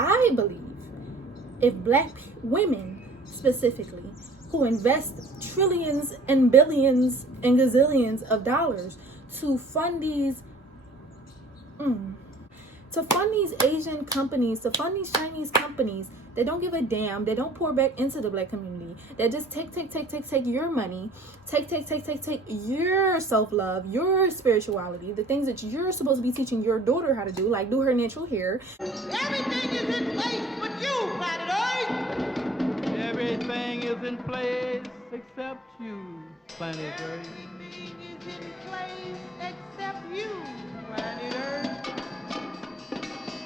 I believe if black women specifically who invest trillions and billions and gazillions of dollars to fund these Asian companies, to fund these Chinese companies, they don't give a damn. They don't pour back into the black community. They just take your money, take your self-love, your spirituality, the things that you're supposed to be teaching your daughter how to do, like do her natural hair. Everything is in place but you, planet Earth. Everything is in place except you, planet Earth. Everything is in place except you, planet Earth.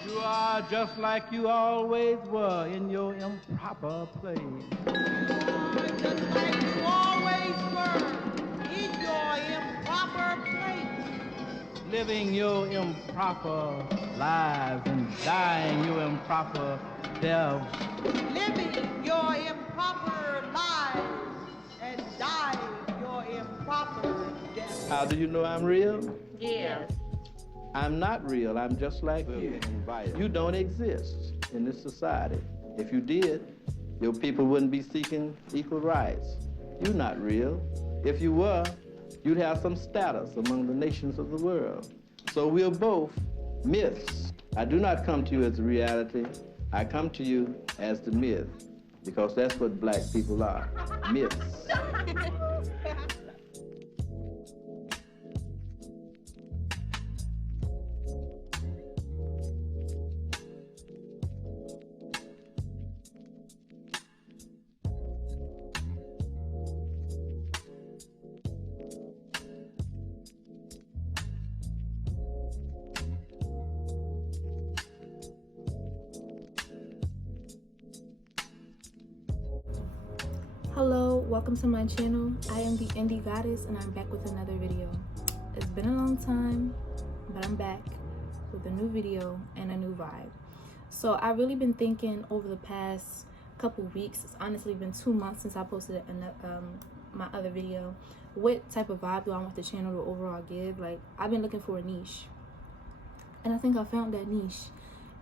You are just like you always were in your improper place. You are just like you always were in your improper place. Living your improper lives and dying your improper deaths. Living your improper lives and dying your improper death. How do you know I'm real? Yes. I'm not real. I'm just like you. You don't exist in this society. If you did, your people wouldn't be seeking equal rights. You're not real. If you were, you'd have some status among the nations of the world. So we're both myths. I do not come to you as a reality. I come to you as the myth, because that's what black people are, myths. Hello, welcome to my channel. I am the Indie Goddess and I'm back with another video. It's been a long time, but I'm back with a new video and a new vibe. So I've really been thinking over the past couple weeks, it's honestly been 2 months since I posted my other video, what type of vibe do I want the channel to overall give. Like, I've been looking for a niche and I think I found that niche,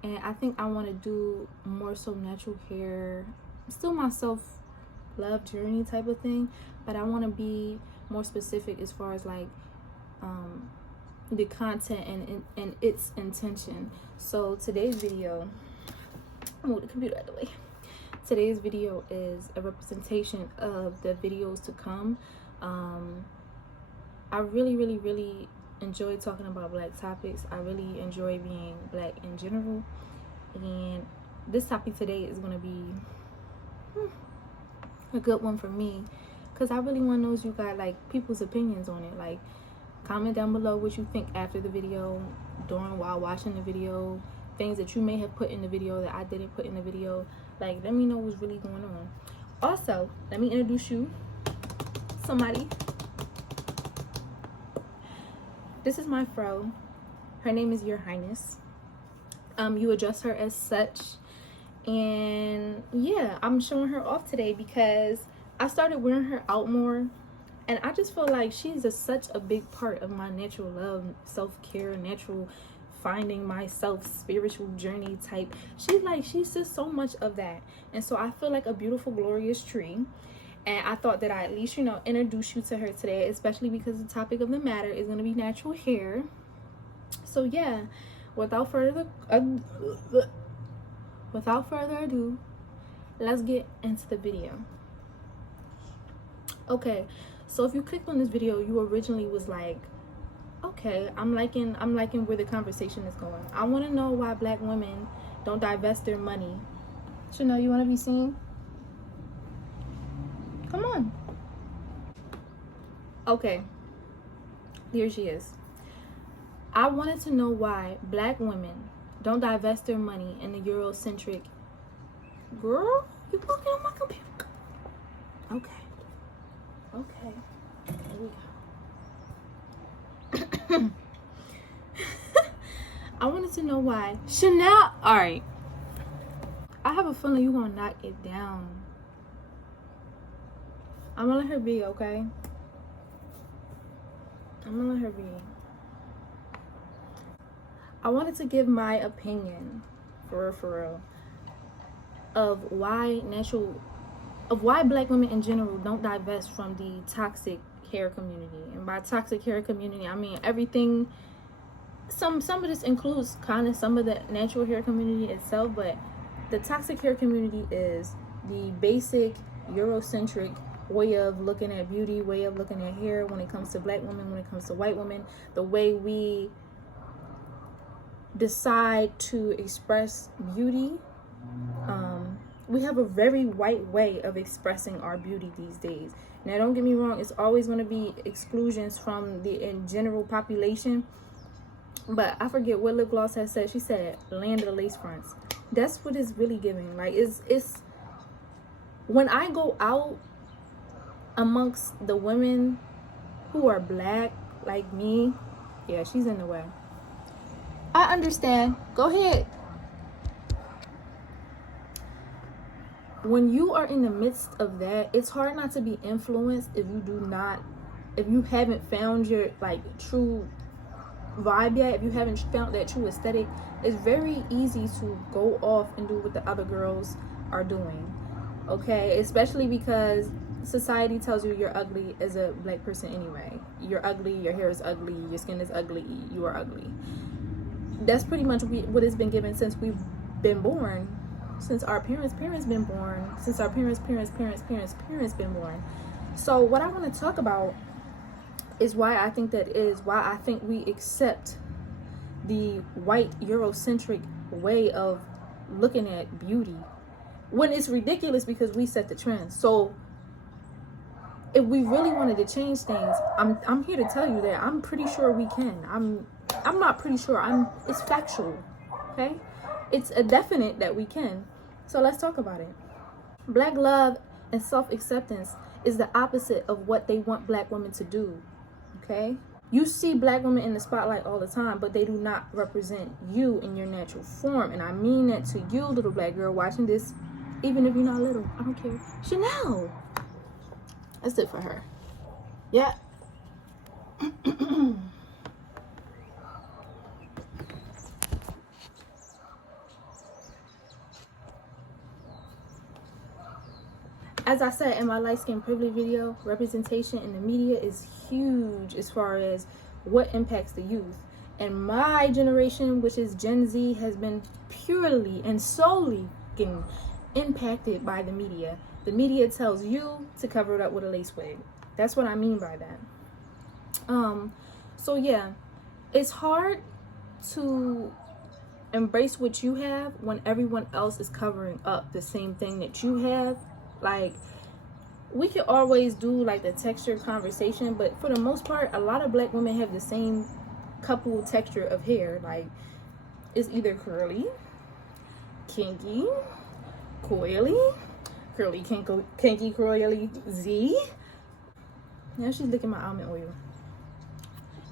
and I think I want to do more so natural hair, still my self-love journey type of thing, but I want to be more specific as far as like the content and its intention. So today's video, I'll move the computer out of the way. Today's video is a representation of the videos to come. I really enjoy talking about black topics. I really enjoy being black in general, and this topic today is going to be a good one for me, because I really want to know you guys, like, people's opinions on it. Like, comment down below what you think after the video, while watching the video, things that you may have put in the video that I didn't put in the video. Like, let me know what's really going on. Also, let me introduce you somebody. This is my fro. Her name is Your Highness. You address her as such. And yeah, I'm showing her off today because I started wearing her out more, and I just feel like she's such a big part of my natural love, self-care, natural finding myself, spiritual journey type. She's just so much of that. And so I feel like a beautiful, glorious tree, and I thought that I at least, introduce you to her today, especially because the topic of the matter is going to be natural hair. So yeah, without further ado, let's get into the video. Okay, so if you clicked on this video, you originally was like, okay, I'm liking where the conversation is going. I want to know why black women don't divest their money. Chanel, you want to be seen? Come on. Okay, here she is. I wanted to know why black women don't divest their money in the Eurocentric. Girl, you walking on my computer. Okay, here we go. I wanted to know why Chanel. All right, I have a feeling you're gonna knock it down. I'm gonna let her be, okay? I'm gonna let her be. I wanted to give my opinion, for real. of why black women in general don't divest from the toxic hair community. And by toxic hair community, I mean everything. Some of this includes kind of some of the natural hair community itself, but the toxic hair community is the basic Eurocentric way of looking at beauty, way of looking at hair when it comes to black women, when it comes to white women, the way we decide to express beauty. We have a very white way of expressing our beauty these days. Now, don't get me wrong, it's always going to be exclusions from the in general population. But I forget what lip gloss has said. She said, land of the lace fronts. That's what it's really giving. Like, it's when I go out amongst the women who are black, like me. Yeah, she's in the way. I understand. Go ahead. When you are in the midst of that, it's hard not to be influenced if you haven't found your like true vibe yet, if you haven't found that true aesthetic. It's very easy to go off and do what the other girls are doing, okay? Especially because society tells you you're ugly as a black person anyway. You're ugly, your hair is ugly, your skin is ugly, you are ugly. That's pretty much what has been given since we've been born, since our parents been born, since our parents been born. So what I want to talk about is why I think we accept the white Eurocentric way of looking at beauty when it's ridiculous because we set the trend. So if we really wanted to change things, I'm here to tell you that I'm pretty sure we can. I'm not pretty sure. It's factual. Okay? It's a definite that we can. So let's talk about it. Black love and self-acceptance is the opposite of what they want black women to do. Okay? You see black women in the spotlight all the time, but they do not represent you in your natural form. And I mean that to you, little black girl watching this, even if you're not little. I don't care. Chanel. That's it for her. Yeah. As I said in my light skin privilege video, representation in the media is huge as far as what impacts the youth. And my generation, which is Gen Z, has been purely and solely getting impacted by the media. The media tells you to cover it up with a lace wig. That's what I mean by that. So yeah, it's hard to embrace what you have when everyone else is covering up the same thing that you have. Like, we could always do like the texture conversation, but for the most part, a lot of black women have the same couple texture of hair. Like, it's either curly, kinky, coily, curly, kinky, coily, Z. Now she's licking my almond oil.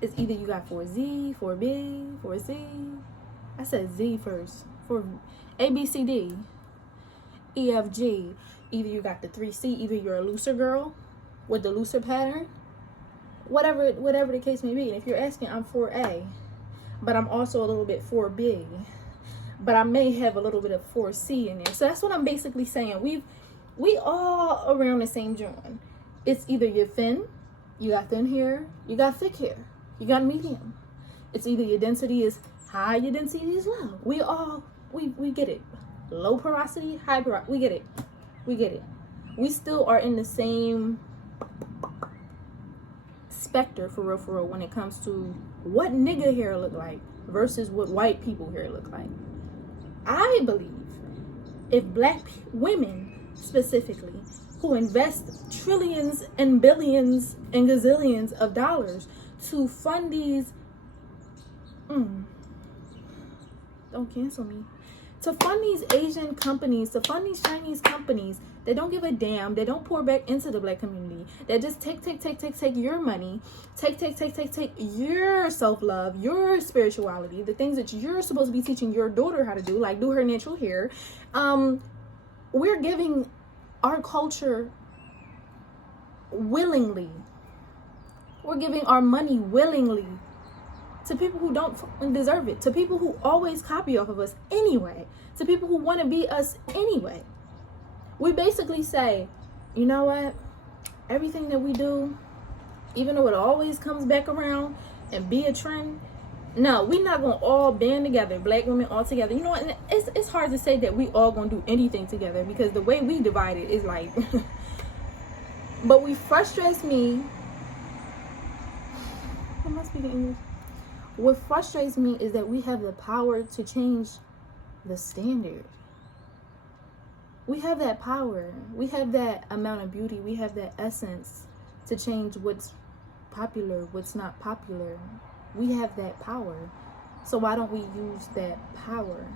It's either you got 4Z, 4B, 4C. I said Z first. For A, B, C, D, E, F, G. Either you got the 3C, either you're a looser girl with the looser pattern, whatever the case may be. And if you're asking, I'm 4A, but I'm also a little bit 4B, but I may have a little bit of 4C in there. So that's what I'm basically saying. We all around the same joint. It's either you're thin, you got thin hair, you got thick hair, you got medium. It's either your density is high, your density is low. We get it. Low porosity, high porosity, we get it. We get it. We still are in the same specter for real when it comes to what nigga hair look like versus what white people hair look like. I believe if black women specifically who invest trillions and billions and gazillions of dollars to fund these don't cancel me, to fund these Asian companies, to fund these Chinese companies, they don't give a damn. They don't pour back into the black community. They just take your money, take your self-love, your spirituality, the things that you're supposed to be teaching your daughter how to do, like do her natural hair. We're giving our culture willingly. We're giving our money willingly to people who don't deserve it, to people who always copy off of us anyway, to people who want to be us anyway. We basically say, you know what? Everything that we do, even though it always comes back around and be a trend, no, we're not going to all band together, black women all together. You know what? And it's hard to say that we all going to do anything together because the way we divide it is like... But what frustrates me... Am I speaking English? What frustrates me is that we have the power to change the standard. We have that power. We have that amount of beauty. We have that essence to change what's popular, what's not popular. We have that power. So why don't we use that power?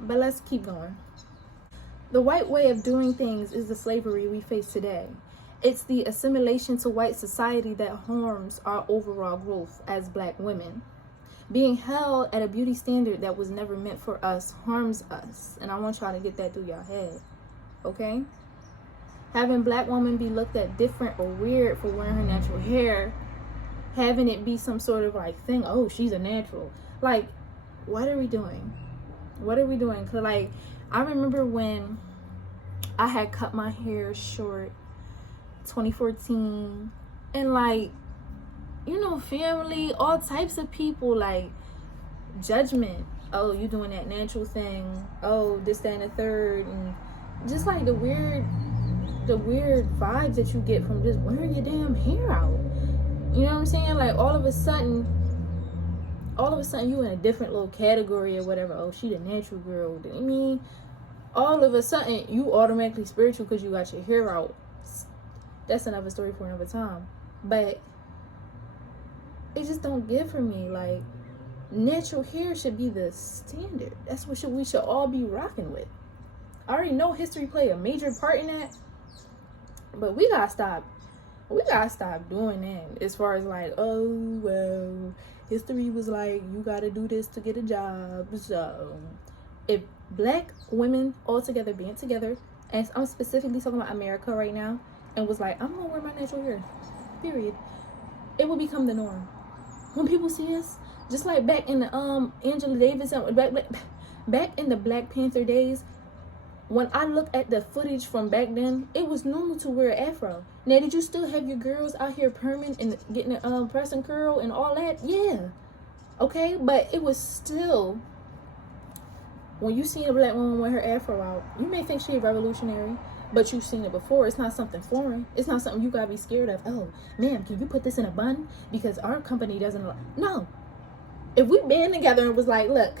But let's keep going. The white way of doing things is the slavery we face today. It's the assimilation to white society that harms our overall growth as black women. Being held at a beauty standard that was never meant for us harms us. And I want y'all to get that through your head. Okay? Having black women be looked at different or weird for wearing her natural hair, having it be some sort of like thing, oh, she's a natural. Like, what are we doing? What are we doing? Because like, I remember when I had cut my hair short 2014, and like, you know, family, all types of people, like, judgment. Oh, you doing that natural thing. Oh, this, that, and the third. And just like the weird vibes that you get from just wearing your damn hair out. You know what I'm saying? Like, all of a sudden you in a different little category or whatever. Oh, she the natural girl. I mean, all of a sudden you automatically spiritual because you got your hair out. That's another story for another time. But it just don't give for me. Like, natural hair should be the standard. That's what we should all be rocking with. I already know history played a major part in that, but we gotta stop doing that. As far as like, oh well, history was like you gotta do this to get a job. So if black women all together band together, and I'm specifically talking about America right now, and was like, I'm gonna wear my natural hair, period, it will become the norm. When people see us, just like back in the Angela Davis, back in the Black Panther days, when I look at the footage from back then, it was normal to wear an afro. Now, did you still have your girls out here perming and getting a press and curl and all that? Yeah. Okay, but it was still, when you see a black woman with her afro out, you may think she's revolutionary, but you've seen it before. It's not something foreign. It's not something you gotta be scared of. Oh, ma'am, can you put this in a bun? Because our company doesn't. No. If we band together and was like, look,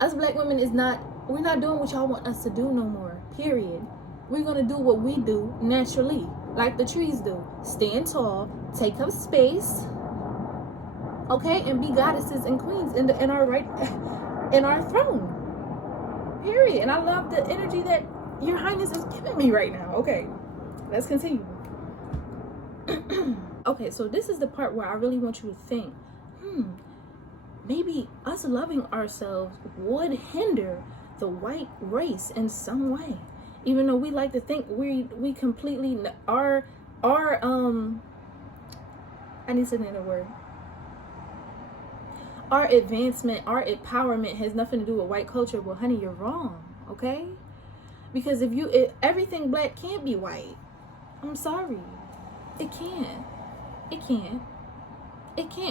us black women we're not doing what y'all want us to do no more, period. We're gonna do what we do naturally, like the trees do. Stand tall, take up space, okay, and be goddesses and queens in our throne, period. And I love the energy that Your Highness is giving me right now. Okay, let's continue. Okay, so this is the part where I really want you to think, maybe us loving ourselves would hinder the white race in some way, even though we like to think we completely I need to know the word. Our advancement, our empowerment has nothing to do with white culture. Well, honey, you're wrong. Okay, because if everything black can't be white. I'm sorry, it can't,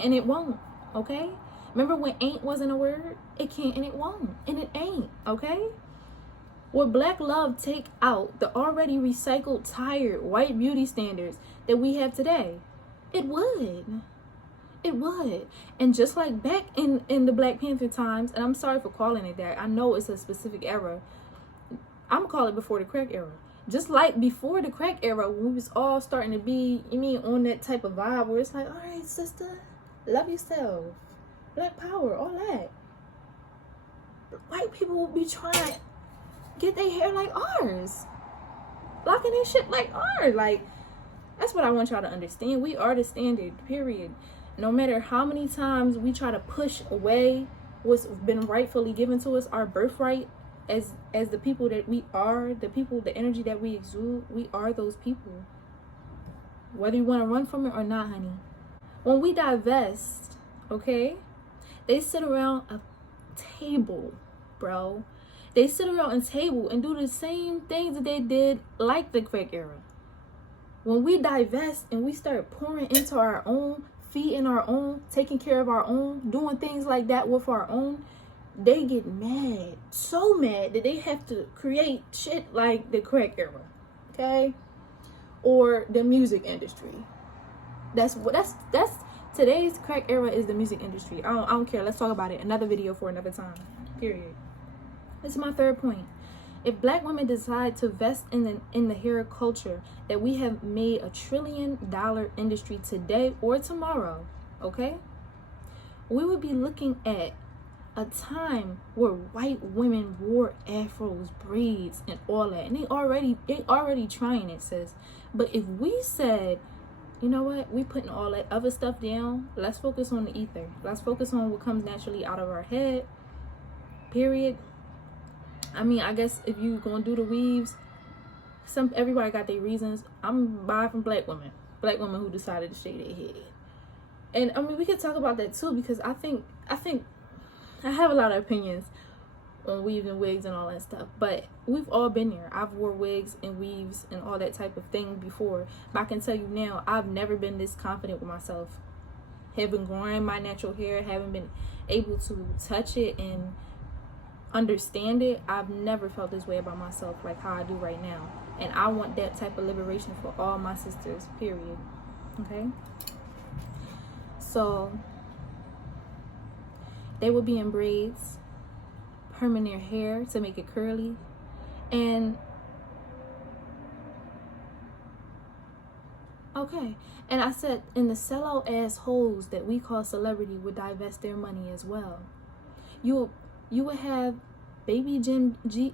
and it won't. Okay. Remember when ain't wasn't a word? It can't and it won't. And it ain't, okay? Would black love take out the already recycled, tired, white beauty standards that we have today? It would. It would. And just like back in the Black Panther times, and I'm sorry for calling it that. I know it's a specific era. I'm going to call it before the crack era. Just like before the crack era, when we was all starting to be, on that type of vibe where it's like, all right, sister, love yourself. Black power, all that. White people will be trying to get their hair like ours. Locking their shit like ours. Like, that's what I want y'all to understand. We are the standard, period. No matter how many times we try to push away what's been rightfully given to us, our birthright, as the people that we are, the energy that we exude, we are those people. Whether you want to run from it or not, honey. When we divest, okay? They sit around a table, bro, They sit around and table and do the same things that they did like the crack era. When we divest and we start pouring into our own, feeding our own, taking care of our own, doing things like that with our own, they get mad, so mad that they have to create shit like the crack era, okay, or the music industry. That's today's crack era is the music industry. I don't care. Let's talk about it. Another video for another time. Period. This is my third point. If black women decide to invest in the hair culture that we have made $1 trillion industry today or tomorrow, okay, we would be looking at a time where white women wore afros, braids, and all that, and they already trying it, sis. But if we said, you know what, we putting all that other stuff down, let's focus on the ether, let's focus on what comes naturally out of our head, period. I mean, I guess if you gonna do the weaves, everybody got their reasons. I'm buying from black women who decided to shave their head. And I mean, we could talk about that too, because I think I have a lot of opinions on weaves and wigs and all that stuff, but we've all been there. I've wore wigs and weaves and all that type of thing before, but I can tell you now, I've never been this confident with myself. Having grown my natural hair, having been able to touch it and understand it, I've never felt this way about myself like how I do right now. And I want that type of liberation for all my sisters, period. Okay? So they would be in braids, perming their hair to make it curly, and okay, and I said, and the sellout ass hoes that we call celebrity would divest their money as well. You would have baby Gen Zs,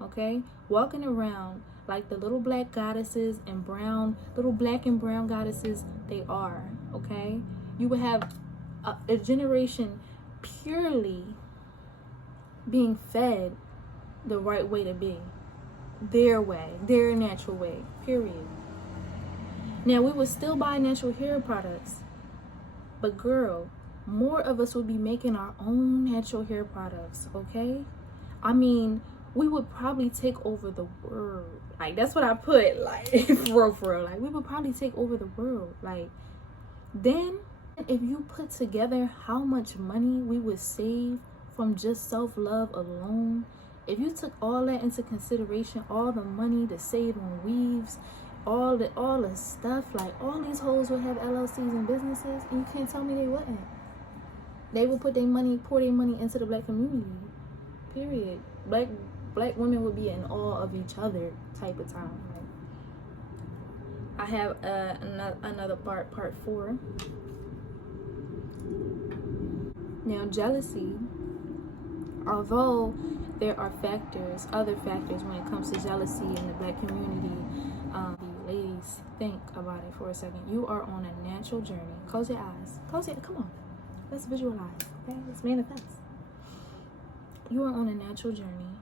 okay, walking around like the little black goddesses and little black and brown goddesses they are, okay? You would have a generation purely being fed the right way to be, their way, their natural way, period. Now, we would still buy natural hair products, but girl, more of us would be making our own natural hair products, okay? I mean, we would probably take over the world. Like, that's what I put, like, for real. Like, we would probably take over the world. Like, then, if you put together how much money we would save from just self-love alone, if you took all that into consideration, all the money to save on weaves, all the stuff, like, all these hoes would have LLCs and businesses, and you can't tell me they wouldn't. They would pour their money into the black community, period. Black women would be in awe of each other type of time. Right? I have another part 4. Now, jealousy, although there are other factors when it comes to jealousy in the black community, ladies, think about it for a second. You are on a natural journey. Close your eyes. Come on. Let's visualize, okay? Let's manifest. You are on a natural journey,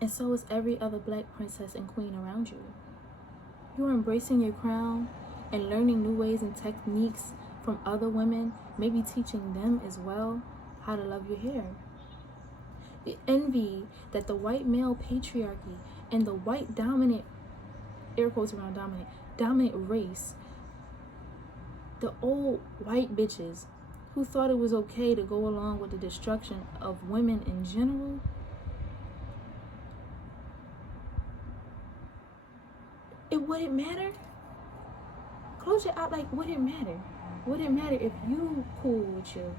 and so is every other black princess and queen around you. You are embracing your crown and learning new ways and techniques from other women, maybe teaching them as well how to love your hair. The envy that the white male patriarchy and the white dominant, air quotes around dominant race, the old white bitches who thought it was okay to go along with the destruction of women in general, it wouldn't matter. Close your eye. Like, would it matter? Would it matter if you cool with your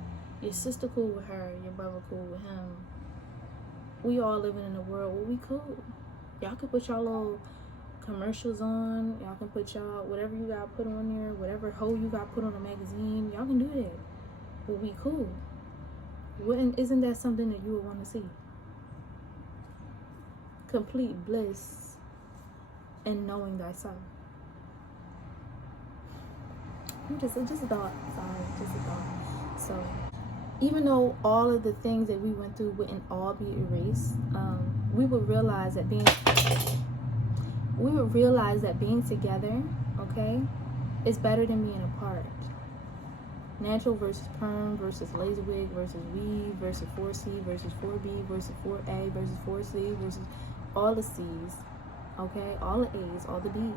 sister cool with her, your brother cool with him? We all living in a world where we cool. Y'all can put y'all little commercials on. Y'all can put y'all whatever you got put on there, whatever hoe you got put on a magazine. Y'all can do that. But we cool. Isn't that something that you would want to see? Complete bliss and knowing thyself. Just a thought. Sorry, just a thought. So, even though all of the things that we went through wouldn't all be erased, we would realize that being together, okay, is better than being apart. natural versus perm versus laser wig versus weave versus 4C versus 4B versus 4A versus 4C versus all the C's, okay, all the A's, all the B's.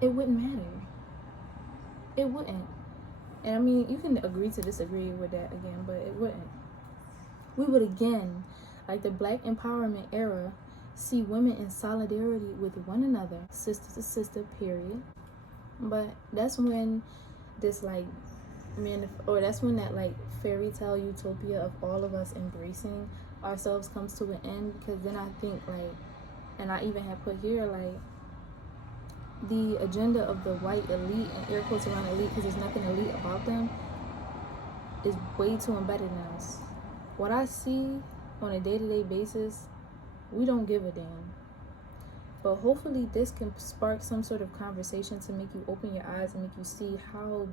It wouldn't matter. It wouldn't. And I mean, you can agree to disagree with that again, but it wouldn't. We would again, like the Black empowerment era, see women in solidarity with one another, sister to sister, period. But that's when this like that's when that like fairy tale utopia of all of us embracing ourselves comes to an end. Because then I think like, and I even have put here like, the agenda of the white elite, and air quotes around elite because there's nothing elite about them, is way too embedded in us. What I see on a day-to-day basis, we don't give a damn. But hopefully this can spark some sort of conversation to make you open your eyes and make you see how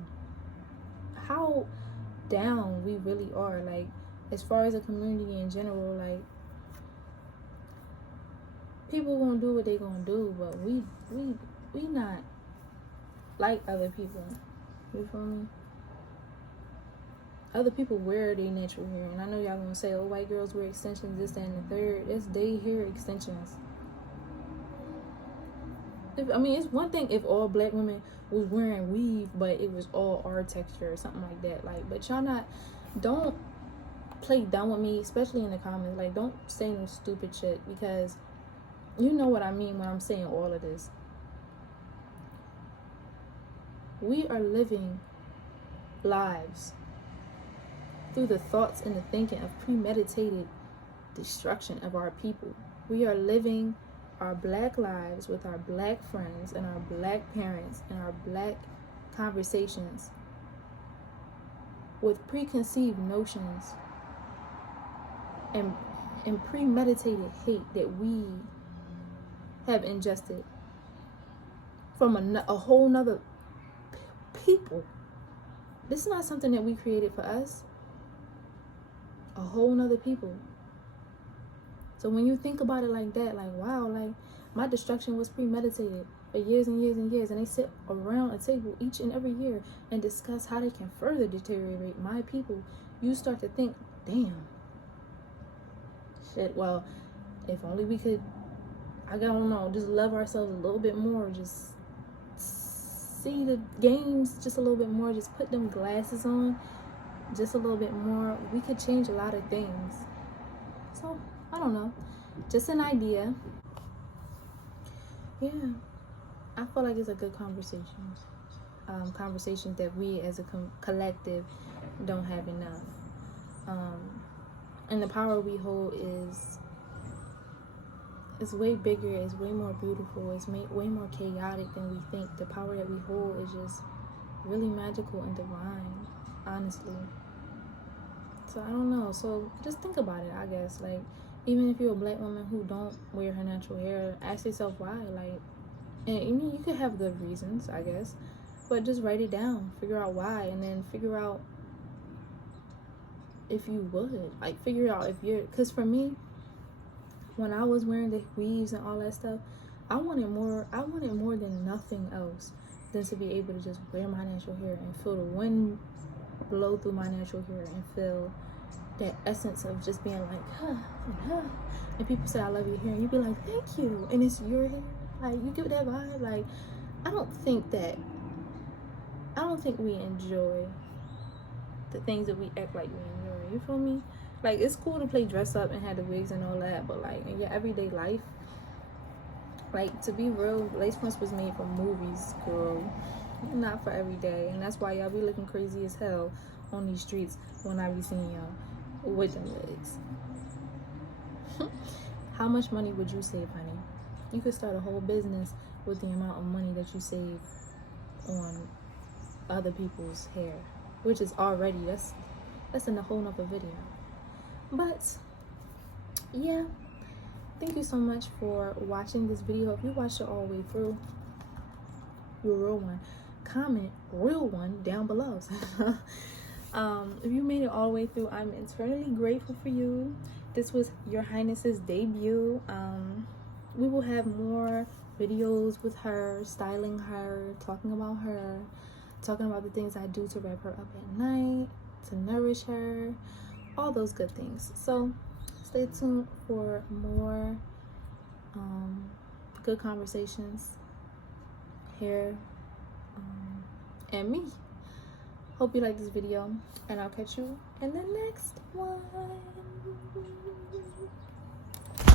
down we really are. Like, as far as a community in general, like, people gonna do what they gonna do, but we not like other people. You feel me? Other people wear their natural hair, and I know y'all gonna say, oh, white girls wear extensions, this, that, and the third. That's they hair extensions. It's one thing if all black women was wearing weave, but it was all our texture or something like that. Like, but y'all don't play dumb with me, especially in the comments. Like, don't say no stupid shit, because you know what I mean when I'm saying all of this. We are living lives through the thoughts and the thinking of premeditated destruction of our people. We are living our black lives with our black friends and our black parents and our black conversations with preconceived notions and premeditated hate that we have ingested from a whole nother people. This is not something that we created for us. A whole nother people. So when you think about it like that, like, wow, like, my destruction was premeditated for years and years and years, and they sit around a table each and every year and discuss how they can further deteriorate my people, you start to think, damn, shit, well, if only we could, I don't know, just love ourselves a little bit more, just see the games just a little bit more, just put them glasses on just a little bit more, we could change a lot of things. So I don't know, just an idea. Yeah, I feel like it's a good conversation. Conversations that we as a collective don't have enough. And the power we hold is way bigger, it's way more beautiful, it's way more chaotic than we think. The power that we hold is just really magical and divine, honestly. So I don't know, so just think about it, I guess. Like, even if you're a black woman who don't wear her natural hair, ask yourself why. Like, and you mean, you could have good reasons, I guess, but just write it down, figure out why, and then figure out if you would, like, figure out if you're, because for me, when I was wearing the weaves and all that stuff, I wanted more than nothing else than to be able to just wear my natural hair and feel the wind blow through my natural hair and feel that essence of just being like, and people say I love your hair, and you be like, thank you, and it's your hair. Like, you get that vibe. Like, I don't think we enjoy the things that we act like we enjoy. You feel me? Like, it's cool to play dress up and have the wigs and all that, but like in your everyday life, like, to be real, lace fronts was made for movies, girl, not for every day. And that's why y'all be looking crazy as hell on these streets when I be seeing y'all with them wigs. How much money would you save, honey? You could start a whole business with the amount of money that you save on other people's hair, which is already, that's in a whole nother video. But yeah, thank you so much for watching this video. If you watched it all the way through, you're a real one. Comment real one down below. If you made it all the way through, I'm eternally grateful for you. This was Your Highness's debut. We will have more videos with her, styling her, talking about her. talking about the things I do to wrap her up at night, to nourish her, all those good things. So stay tuned for more good conversations here and me. Hope you like this video, and I'll catch you in the next one.